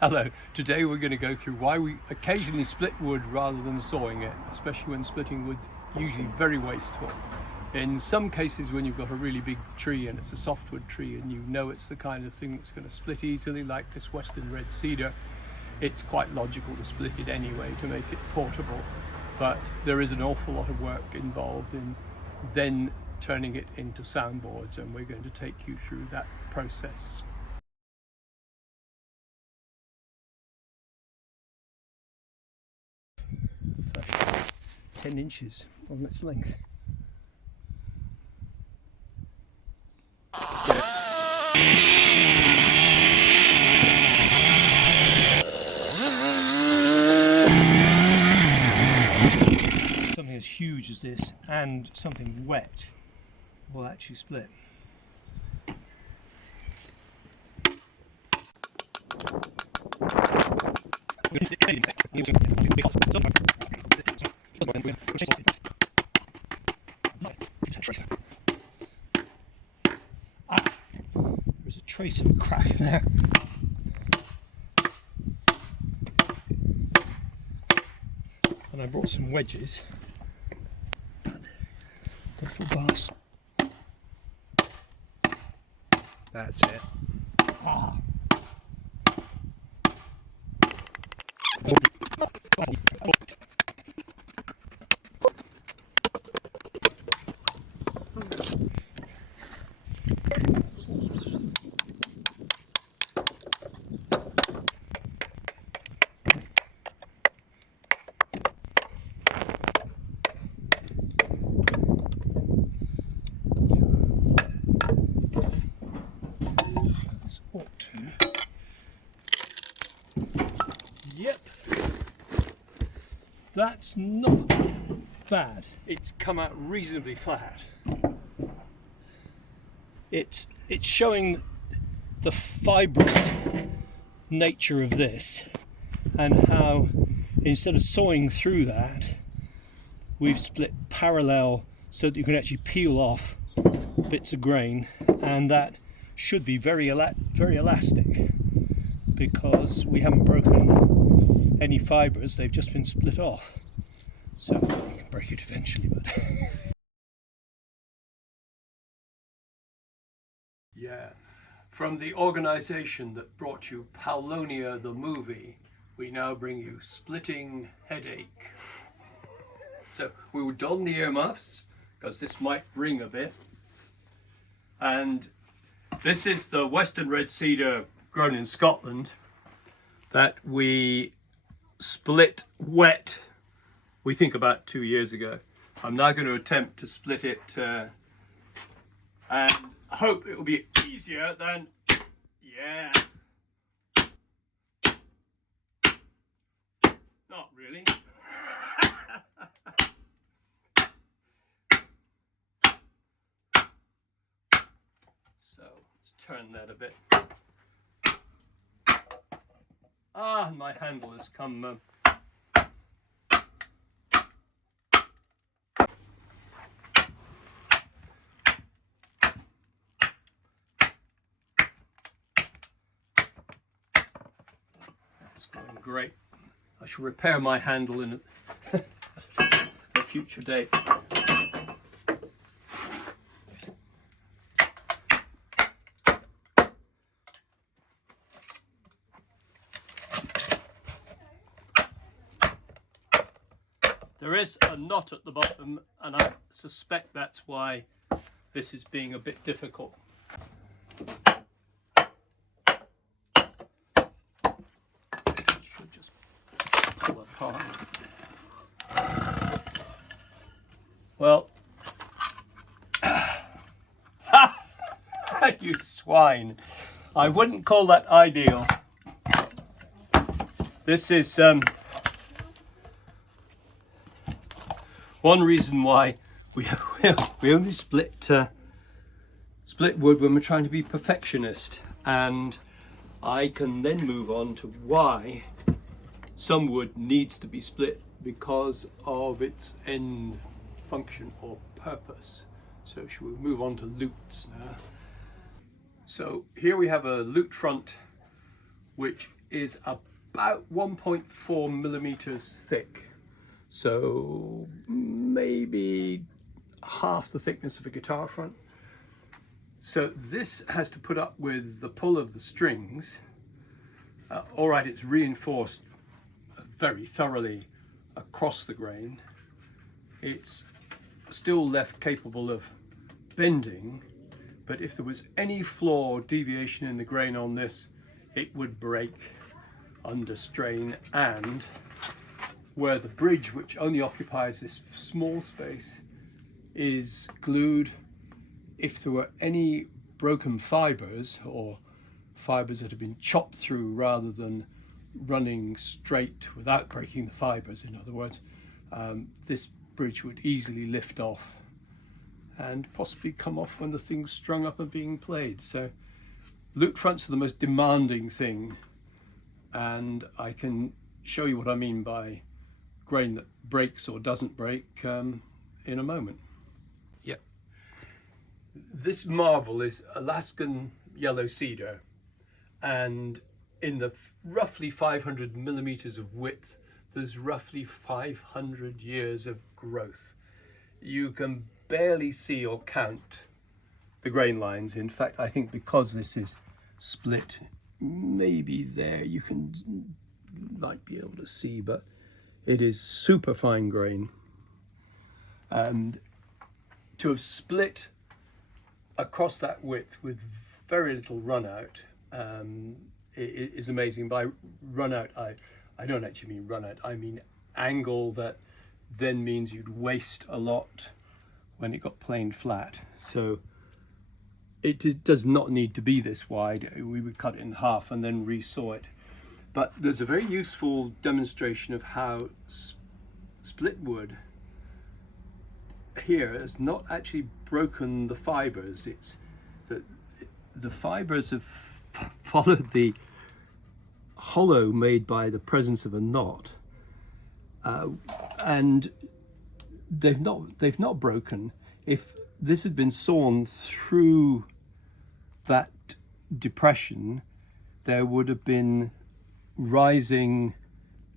Hello, today we're going to go through why we occasionally split wood rather than sawing it, especially when splitting wood's usually very wasteful. In some cases when you've got a really big tree and it's a softwood tree and you know it's the kind of thing that's going to split easily, like this western red cedar, it's quite logical to split it anyway to make it portable. But there is an awful lot of work involved in then turning it into soundboards, and we're going to take you through that process. Fresh 10 inches on its length. Something as huge as this and something wet will actually split. There's a trace of a crack there. And I brought some wedges. Little bars. That's it. Ah. That's ought to. Yep. That's not bad. It's come out reasonably flat. It's showing the fibrous nature of this and how instead of sawing through that, we've split parallel so that you can actually peel off bits of grain, and that should be very elastic because we haven't broken any fibres, they've just been split off. So you can break it eventually, but yeah. From the organisation that brought you Paulonia the movie, we now bring you Splitting Headache. So we will don the earmuffs because this might ring a bit. And this is the western red cedar grown in Scotland that we split wet, we think about 2 years ago. I'm now going to attempt to split it and I hope it will be easier than, yeah. Not really. So let's turn that a bit. Ah, my handle has come. That's going great. I shall repair my handle in a future date. There is a knot at the bottom, and I suspect that's why this is being a bit difficult. Should just pull apart. Well, you swine. I wouldn't call that ideal. This is one reason why we only split wood when we're trying to be perfectionist, and I can then move on to why some wood needs to be split because of its end function or purpose. So shall we move on to lutes now? So here we have a lute front which is about 1.4 millimeters thick. So maybe half the thickness of a guitar front. So this has to put up with the pull of the strings. All right, it's reinforced very thoroughly across the grain. It's still left capable of bending, but if there was any flaw or deviation in the grain on this, it would break under strain. And where the bridge, which only occupies this small space, is glued, if there were any broken fibers or fibers that have been chopped through rather than running straight without breaking the fibers, in other words, this bridge would easily lift off and possibly come off when the thing's strung up and being played. So loop fronts are the most demanding thing, and I can show you what I mean by grain that breaks or doesn't break in a moment. Yep. This marvel is Alaskan yellow cedar, and in the roughly 500 millimeters of width, there's roughly 500 years of growth. You can barely see or count the grain lines. In fact, I think because this is split, maybe there you might be able to see, but it is super fine grain. And to have split across that width with very little run out is amazing. By run out, I don't actually mean run out, I mean angle that then means you'd waste a lot when it got planed flat. So it does not need to be this wide. We would cut it in half and then resaw it. But there's a very useful demonstration of how split wood here has not actually broken the fibers. It's the fibers have followed the hollow made by the presence of a knot, and they've not broken. If this had been sawn through that depression, there would have been rising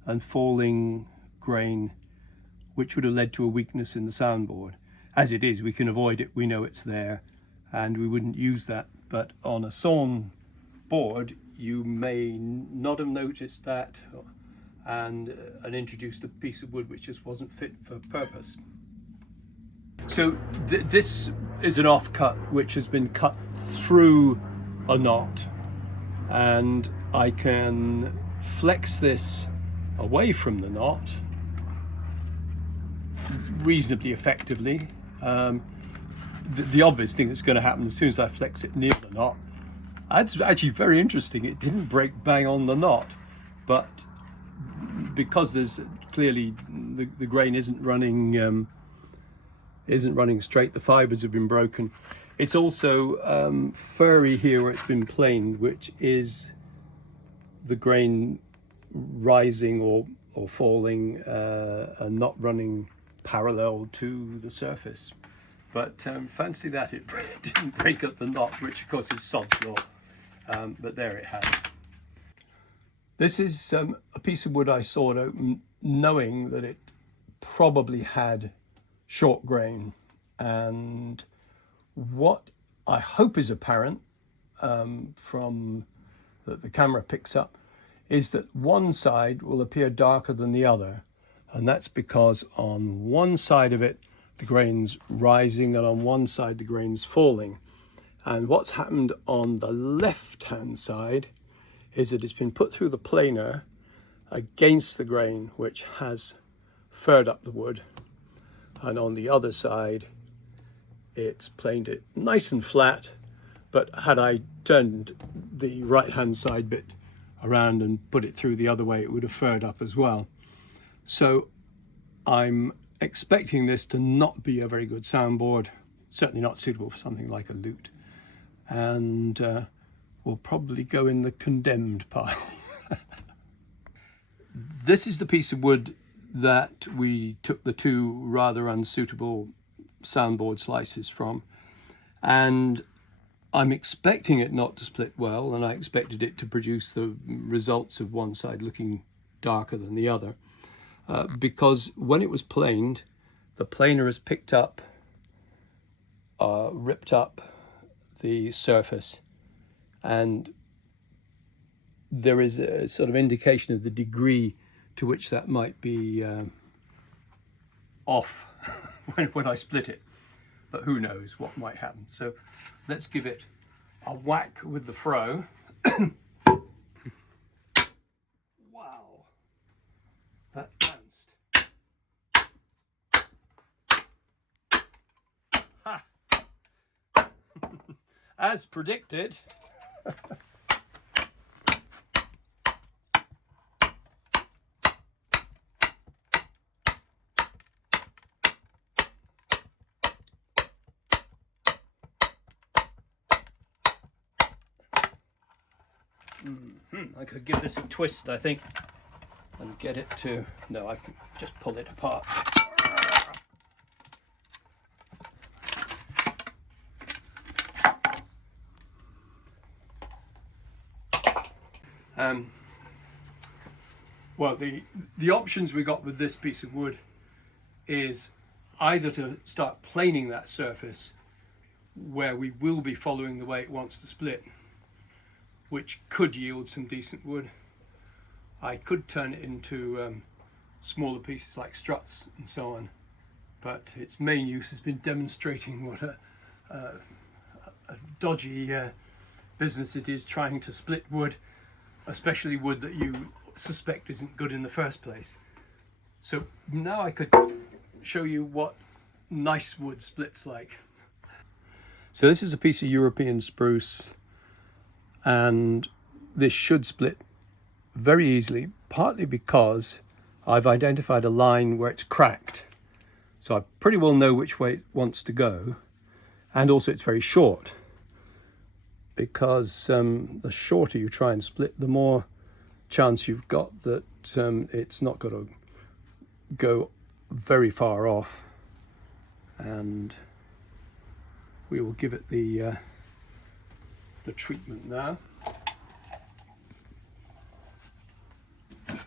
and falling grain, which would have led to a weakness in the soundboard. As it is, we can avoid it, we know it's there, and we wouldn't use that. But on a sawn board, you may not have noticed that and introduced a piece of wood which just wasn't fit for purpose. So this is an offcut which has been cut through a knot, and I can flex this away from the knot reasonably effectively. The obvious thing that's going to happen as soon as I flex it near the knot, that's actually very interesting. It didn't break bang on the knot, but because there's clearly the grain isn't running straight, the fibers have been broken. It's also furry here where it's been planed, which is the grain rising or falling and not running parallel to the surface. But fancy that, it didn't break up the knot, which of course is sod's law, but there it has. This is a piece of wood I sawed out knowing that it probably had short grain, and what I hope is apparent from that the camera picks up is that one side will appear darker than the other, and that's because on one side of it the grain's rising and on one side the grain's falling. And what's happened on the left hand side is that it's been put through the planer against the grain, which has furred up the wood, and on the other side it's planed it nice and flat, but had I turned the right hand side bit around and put it through the other way, it would have furred up as well. So I'm expecting this to not be a very good soundboard, certainly not suitable for something like a lute, and will probably go in the condemned pile. This is the piece of wood that we took the two rather unsuitable soundboard slices from, and I'm expecting it not to split well, and I expected it to produce the results of one side looking darker than the other, because when it was planed, the planer has picked up, ripped up the surface, and there is a sort of indication of the degree to which that might be off when I split it. But who knows what might happen. So let's give it a whack with the fro. Wow, that bounced. Ha! As predicted. I could give this a twist, I think, and get it to... No, I can just pull it apart. Well, the options we got with this piece of wood is either to start planing that surface where we will be following the way it wants to split, which could yield some decent wood. I could turn it into smaller pieces like struts and so on, but its main use has been demonstrating what a dodgy business it is trying to split wood, especially wood that you suspect isn't good in the first place. So now I could show you what nice wood splits like. So this is a piece of European spruce, and this should split very easily, partly because I've identified a line where it's cracked. So I pretty well know which way it wants to go, and also it's very short, because the shorter you try and split, the more chance you've got that it's not going to go very far off. And we will give it the treatment now. Hold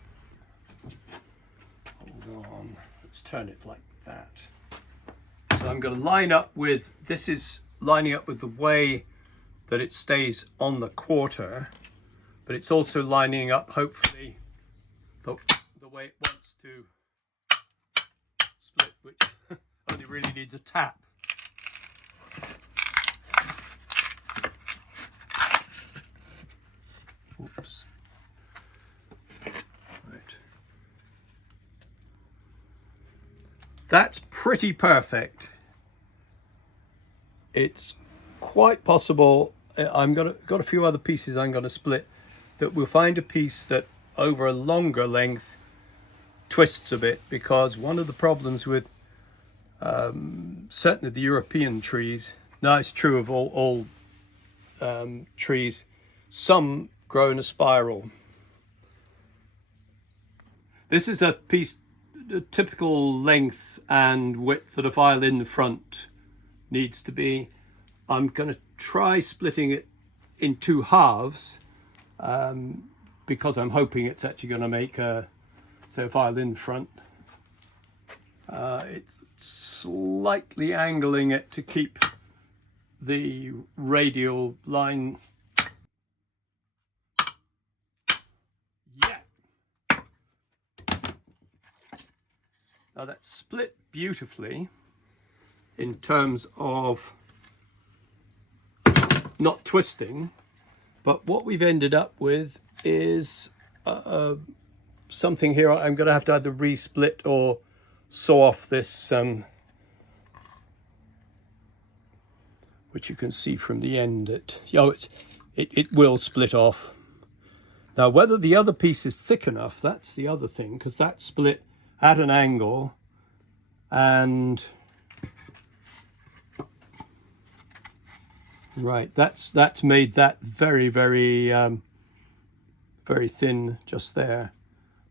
on, let's turn it like that. So I'm going to line up with, this is lining up with the way that it stays on the quarter, but it's also lining up, hopefully, the way it wants to split, which only really needs a tap. Oops. Right. That's pretty perfect. It's quite possible. Got a few other pieces I'm going to split, that we'll find a piece that over a longer length twists a bit, because one of the problems with certainly the European trees, now it's true of all trees, some grow in a spiral. This is a piece, a typical length and width that a violin front needs to be. I'm going to try splitting it in two halves, because I'm hoping it's actually going to make a violin front. It's slightly angling it to keep the radial line. Yeah. Now that's split beautifully in terms of not twisting, but what we've ended up with is something here. I'm going to have to either resplit or saw off this, which you can see from the end. It will split off. Now, whether the other piece is thick enough, that's the other thing, because that split at an angle, and right, that's made that very, very, very thin just there.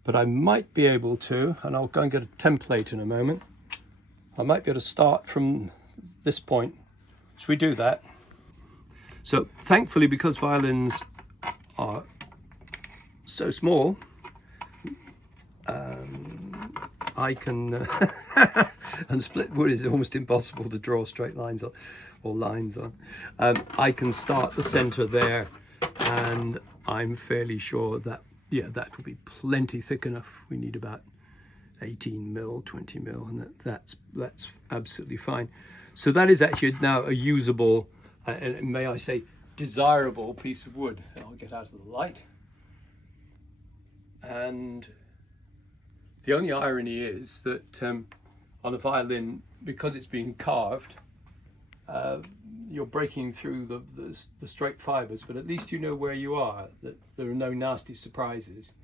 But I might be able to, and I'll go and get a template in a moment, I might be able to start from this point. Should we do that? So thankfully, because violins are so small, I can, and split wood is almost impossible to draw straight lines on, or lines on. I can start the center there, and I'm fairly sure that, yeah, that will be plenty thick enough. We need about 18 mil, 20 mil, and that's absolutely fine. So that is actually now a usable, and may I say, desirable piece of wood. I'll get out of the light. And the only irony is that on a violin, because it's being carved, you're breaking through the straight fibers, but at least you know where you are, that there are no nasty surprises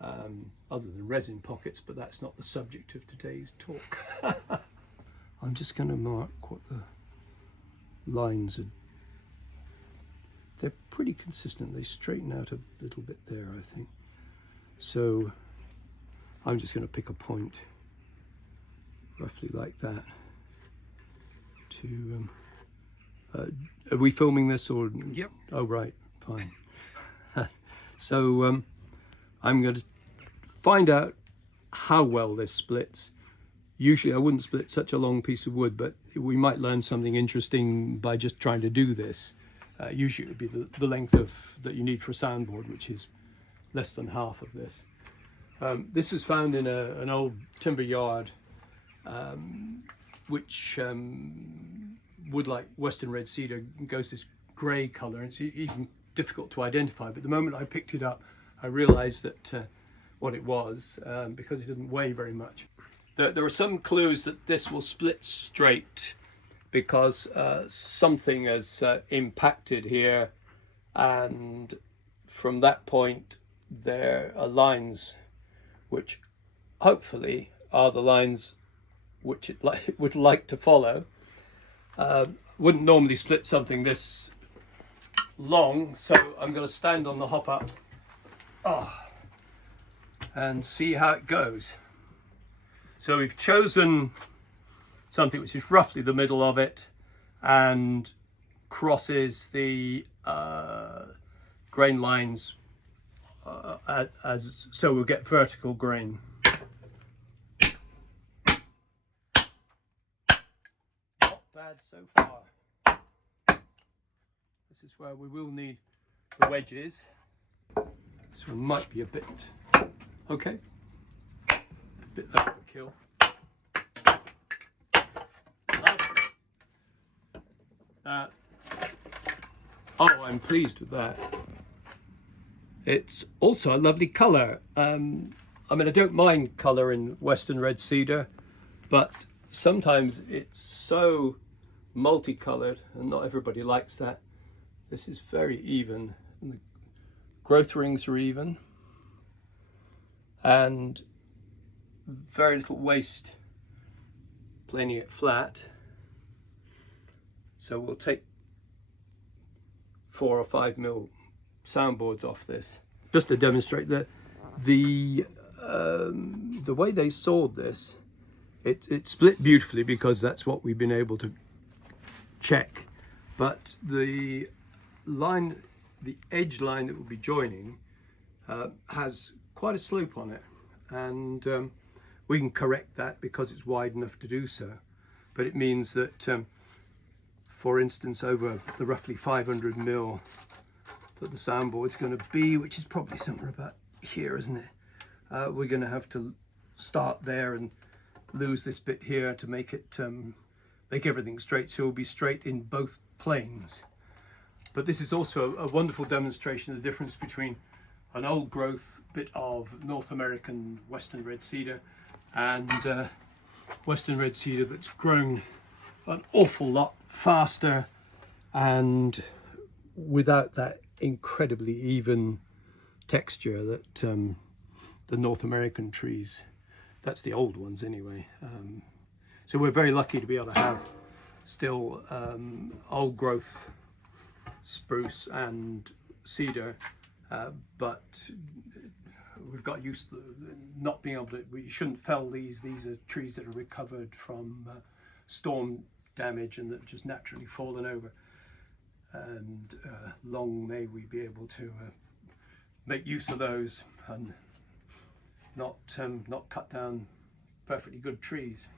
other than resin pockets, but that's not the subject of today's talk. I'm just going to mark what the lines are. They're pretty consistent. They straighten out a little bit there, I think. So I'm just going to pick a point roughly like that to are we filming this or? Yep. Oh right, fine. So I'm going to find out how well this splits. Usually I wouldn't split such a long piece of wood, but we might learn something interesting by just trying to do this. Usually it would be the length that you need for a soundboard, which is less than half of this. This was found in an old timber yard, which wood like Western red cedar goes this grey colour, and it's even difficult to identify. But the moment I picked it up, I realised that what it was, because it didn't weigh very much. There are some clues that this will split straight because something has impacted here, and from that point there are lines which hopefully are the lines which it would like to follow. Wouldn't normally split something this long, so I'm going to stand on the hop up and see how it goes. So we've chosen something which is roughly the middle of it and crosses the grain lines so we'll get vertical grain. Not bad so far. This is where we will need the wedges. This one might be a bit okay. A bit overkill. I'm pleased with that. It's also a lovely colour. I mean, I don't mind colour in Western red cedar, but sometimes it's so multicoloured and not everybody likes that. This is very even. And the growth rings are even and very little waste planing it flat. So we'll take 4 or 5 mil soundboards off this just to demonstrate that the way they sawed this, it split beautifully because that's what we've been able to check, but the line, the edge line that we'll be joining has quite a slope on it, and we can correct that because it's wide enough to do so. But it means that for instance, over the roughly 500 mil that the soundboard's going to be, which is probably somewhere about here, isn't it? We're going to have to start there and lose this bit here to make it make everything straight, so it'll be straight in both planes. But this is also a wonderful demonstration of the difference between an old growth bit of North American Western red cedar and Western red cedar that's grown an awful lot faster and without that incredibly even texture that the North American trees, that's the old ones anyway. So we're very lucky to be able to have still old growth spruce and cedar, but we've got used to not being able to, we shouldn't fell these. These are trees that are recovered from storm damage and that have just naturally fallen over. and long may we be able to make use of those and not cut down perfectly good trees.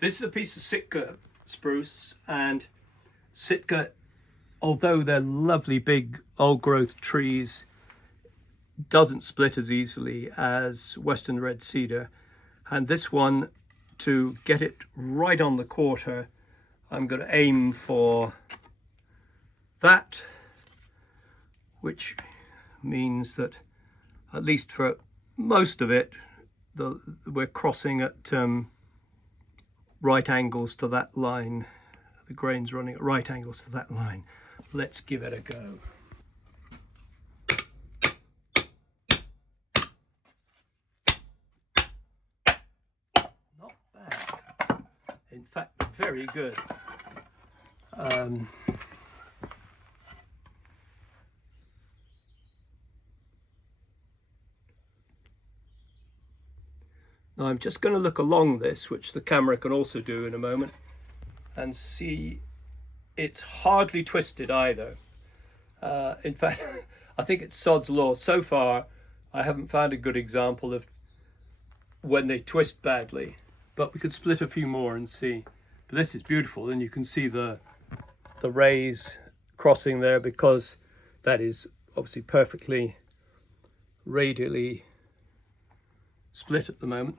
This is a piece of Sitka spruce, and Sitka, although they're lovely big old growth trees, doesn't split as easily as Western red cedar. And this one, to get it right on the quarter, I'm going to aim for that, which means that at least for most of it, we're crossing at right angles to that line. The grain's running at right angles to that line. Let's give it a go. Not bad. In fact, very good. Now I'm just going to look along this, which the camera can also do in a moment, and see it's hardly twisted either. In fact, I think it's sod's law. So far, I haven't found a good example of when they twist badly, but we could split a few more and see. But this is beautiful, and you can see the rays crossing there, because that is obviously perfectly radially split at the moment.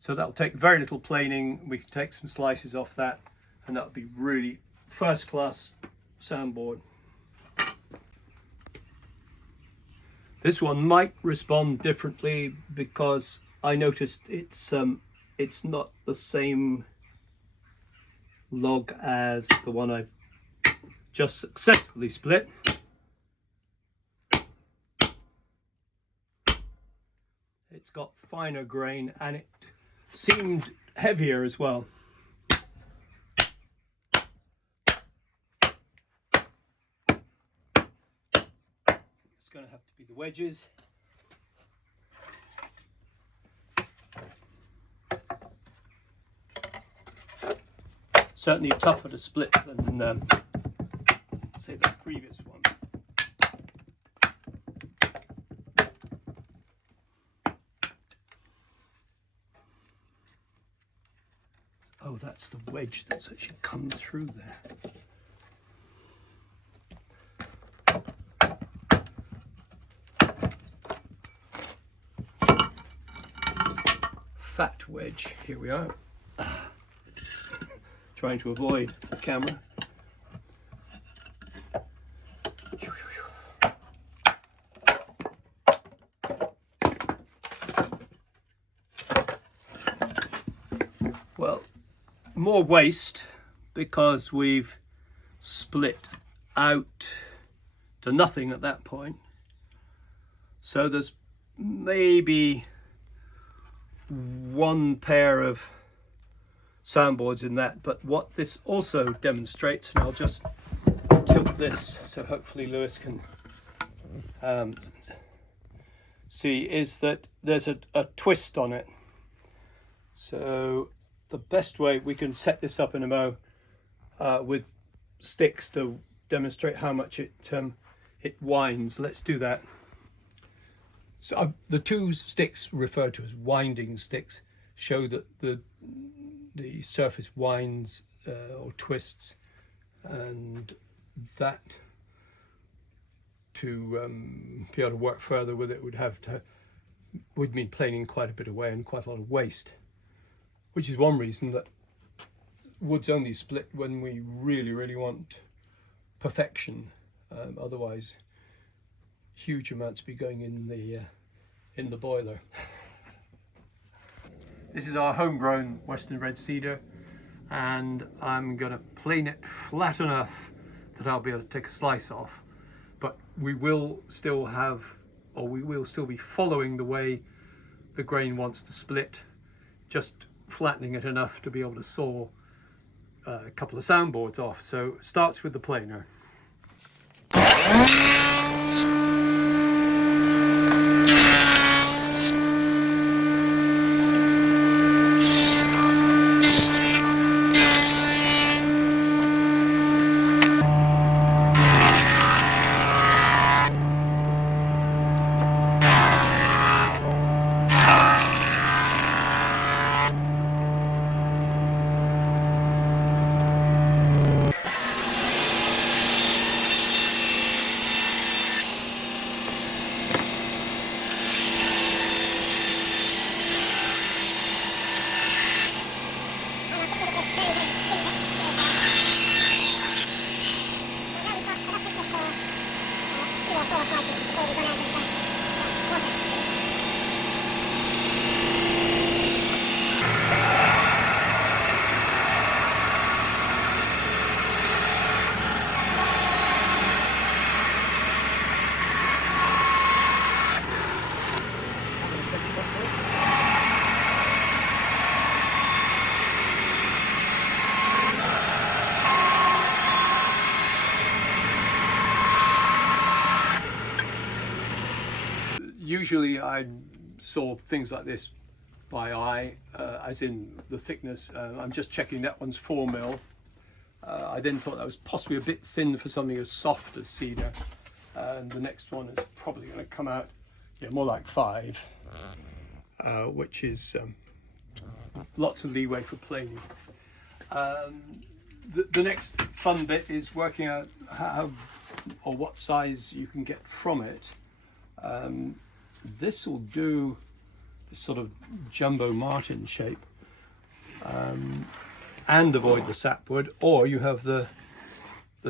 So that'll take very little planing. We can take some slices off that, and that'll be really first class soundboard. This one might respond differently because I noticed it's not the same log as the one I've just successfully split. It's got finer grain and it seemed heavier as well. It's going to have to be the wedges. Certainly tougher to split than say the previous one. Oh, that's the wedge that's actually come through there. Fat wedge, here we are. Trying to avoid the camera. Well, more waste because we've split out to nothing at that point. So there's maybe one pair of soundboards in that, but what this also demonstrates, and I'll just tilt this so hopefully Lewis can see, is that there's a twist on it. So the best way we can set this up in a mo with sticks to demonstrate how much it winds. Let's do that. So the two sticks referred to as winding sticks show that the surface winds or twists, and that to be able to work further with it would mean planing quite a bit away and quite a lot of waste, which is one reason that wood's only split when we really want perfection. Otherwise, huge amounts be going in the boiler. This is our homegrown Western red cedar, and I'm going to plane it flat enough that I'll be able to take a slice off. But we will still be following the way the grain wants to split, just flattening it enough to be able to saw a couple of soundboards off. So it starts with the planer. Usually I saw things like this by eye, as in the thickness. I'm just checking that one's 4mm. I then thought that was possibly a bit thin for something as soft as cedar. And the next one is probably going to come out, yeah, more like 5, which is lots of leeway for planing. The next fun bit is working out how or what size you can get from it. This will do this sort of jumbo martin shape, and avoid the sapwood, or you have the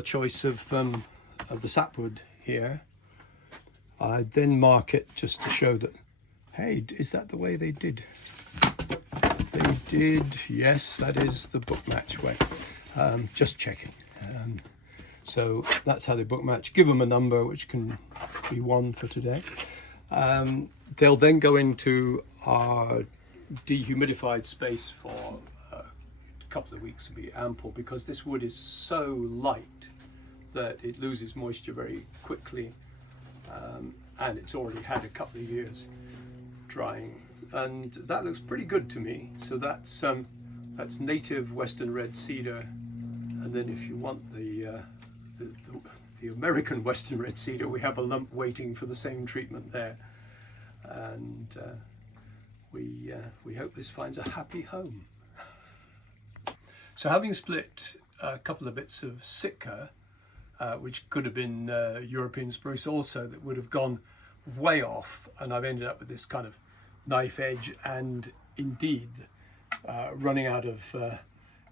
choice of the sapwood here. I then mark it just to show that, hey, is that the way they did? They did, yes, that is the book match way. Just checking. So that's how they book match. Give them a number, which can be 1 for today. They'll then go into our dehumidified space for a couple of weeks to be ample, because this wood is so light that it loses moisture very quickly, and it's already had a couple of years drying, and that looks pretty good to me. So that's native Western red cedar, and then if you want the American Western red cedar, we have a lump waiting for the same treatment there, and we hope this finds a happy home. So having split a couple of bits of Sitka, which could have been European spruce also, that would have gone way off, and I've ended up with this kind of knife edge, and indeed running out of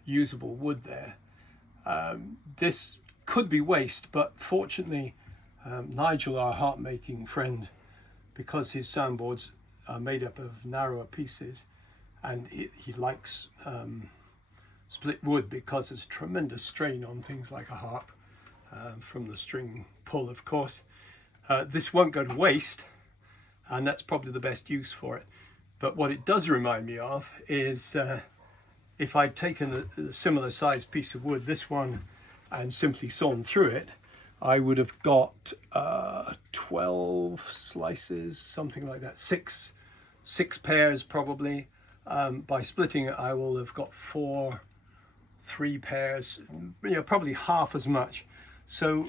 usable wood there. This could be waste, but fortunately Nigel, our heart-making friend, because his soundboards are made up of narrower pieces, and he likes split wood because there's tremendous strain on things like a harp from the string pull, of course. This won't go to waste, and that's probably the best use for it. But what it does remind me of is if I'd taken a similar sized piece of wood, this one, and simply sawn through it, I would have got 12 slices, something like that, six pairs probably. By splitting it, I will have got 3 pairs, probably half as much. So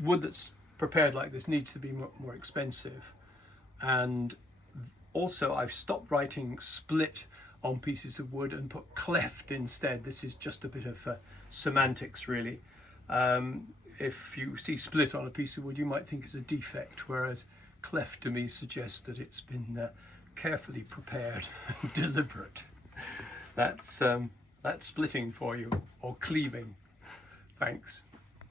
wood that's prepared like this needs to be more expensive. And also I've stopped writing split on pieces of wood and put cleft instead. This is just a bit of semantics, really. If you see split on a piece of wood, you might think it's a defect, whereas cleft to me suggests that it's been carefully prepared and deliberate. That's splitting for you, or cleaving. Thanks.